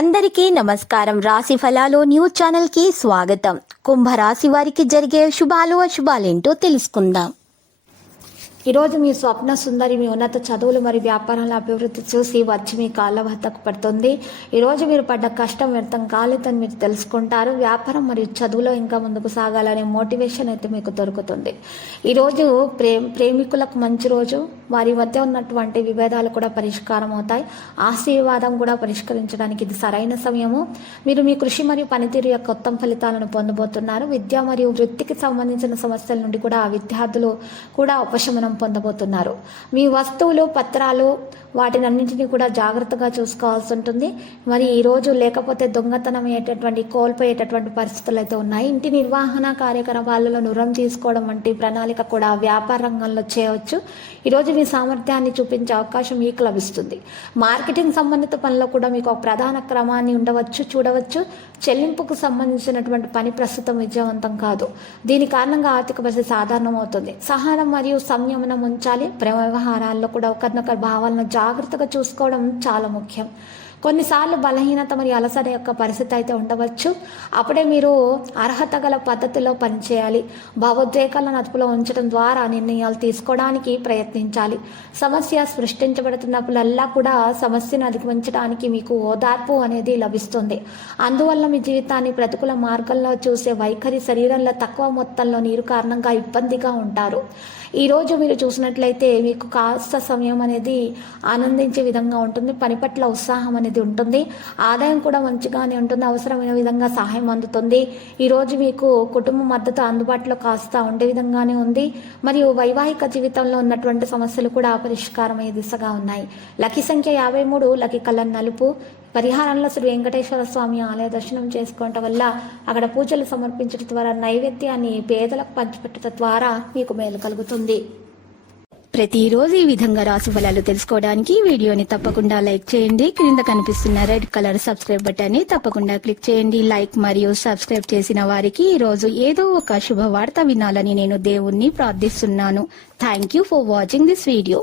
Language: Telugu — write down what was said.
అందరికీ నమస్కారం. రాశి ఫలాలు న్యూస్ ఛానల్ కి స్వాగతం. కుంభరాశి వారికి జరిగే శుభాలు అశుభాలేంటో తెలుసుకుందాం. ఈరోజు మీ స్వప్న సుందరి మీ ఉన్నత చదువులు మరియు వ్యాపారాల అభివృద్ధి చూసి వచ్చి మీ కాళ్ళ వద్దకు పడుతుంది. ఈరోజు మీరు పడ్డ కష్టం వ్యర్థం కాలేదని మీరు తెలుసుకుంటారు. వ్యాపారం మరియు చదువులో ఇంకా ముందుకు సాగాలనే మోటివేషన్ అయితే మీకు దొరుకుతుంది. ఈరోజు ప్రేమికులకు మంచి రోజు. వారి మధ్య ఉన్నటువంటి విభేదాలు కూడా పరిష్కారం అవుతాయి. ఆశీర్వాదం కూడా పరిష్కరించడానికి ఇది సరైన సమయము. మీరు మీ కృషి మరియు పనితీరు యొక్క ఉత్తమ ఫలితాలను పొందబోతున్నారు. విద్య మరియు వృత్తికి సంబంధించిన సమస్యల నుండి కూడా విద్యార్థులు కూడా ఉపశమనం పొందబోతున్నారు. మీ వస్తువులు పత్రాలు వాటినన్నింటినీ కూడా జాగ్రత్తగా చూసుకోవాల్సి ఉంటుంది. మరి ఈరోజు లేకపోతే దొంగతనం అయ్యేటటువంటి కోల్పోయేటటువంటి పరిస్థితులు అయితే ఉన్నాయి. ఇంటి నిర్వహణ కార్యకలాపాలలో రుణం తీసుకోవడం వంటి ప్రణాళిక కూడా వ్యాపార రంగంలో చేయవచ్చు. ఈరోజు మీ సామర్థ్యాన్ని చూపించే అవకాశం మీకు లభిస్తుంది. మార్కెటింగ్ సంబంధిత పనుల్లో కూడా మీకు ఒక ప్రధాన క్రమాన్ని చూడవచ్చు. చెల్లింపుకు సంబంధించినటువంటి పని ప్రస్తుతం విజయవంతం కాదు. దీని కారణంగా ఆర్థిక పరిస్థితి సాధారణం అవుతుంది. సహనం మరియు సంయమనం ఉంచాలి. ప్రేమ వ్యవహారాల్లో కూడా ఒకరినొకరి భావాలను జాగ్రత్తగా చూసుకోవడం చాలా ముఖ్యం. కొన్నిసార్లు బలహీనత మరియు అలసట యొక్క పరిస్థితి అయితే ఉండవచ్చు. అప్పుడే మీరు అర్హత గల పద్ధతిలో పనిచేయాలి. భావోద్వేగాలను అదుపులో ఉంచడం ద్వారా నిర్ణయాలు తీసుకోవడానికి ప్రయత్నించాలి. సమస్య సృష్టించబడుతున్నప్పుడల్లా కూడా సమస్యను అధిగమించడానికి మీకు ఓదార్పు అనేది లభిస్తుంది. అందువల్ల మీ జీవితాన్ని ప్రతికూల మార్గంలో చూసే వైఖరి శరీరంలో తక్కువ మొత్తంలో నీరు కారణంగా ఇబ్బందిగా ఉంటారు. ఈరోజు మీరు చూసినట్లయితే మీకు కాస్త సమయం అనేది ఆనందించే విధంగా ఉంటుంది. పని పట్ల ఉత్సాహం అనేది ఉంటుంది. ఆదాయం కూడా మంచిగానే ఉంటుంది. అవసరమైన విధంగా సహాయం అందుతుంది. ఈరోజు మీకు కుటుంబ మద్దతు అందుబాటులో కాస్త ఉండే విధంగానే ఉంది. మరియు వైవాహిక జీవితంలో ఉన్నటువంటి సమస్యలు కూడా పరిష్కారమయ్యే దిశగా ఉన్నాయి. లక్కీ సంఖ్య 53, లక్కీ కలర్ నలుపు. పరిహారంలో శ్రీ వెంకటేశ్వర స్వామి ఆలయ దర్శనం చేసుకోవటం వల్ల అక్కడ పూజలు సమర్పించడం ద్వారా నైవేద్యాన్ని పేదలకు పంచిపెట్టడం ద్వారా మీకు మేలు కలుగుతుంది. ప్రతిరోజు ఈ విధంగా రాశి ఫలాలు తెలుసుకోవడానికి వీడియోని తప్పకుండా లైక్ చేయండి. క్రింద కనిపిస్తున్న రెడ్ కలర్ సబ్స్క్రైబ్ బటన్ ని తప్పకుండా క్లిక్ చేయండి. లైక్ మరియు సబ్స్క్రైబ్ చేసిన వారికి ఈ రోజు ఏదో ఒక శుభవార్త వినాలని నేను దేవుణ్ణి ప్రార్థిస్తున్నాను. Thank you for watching this video.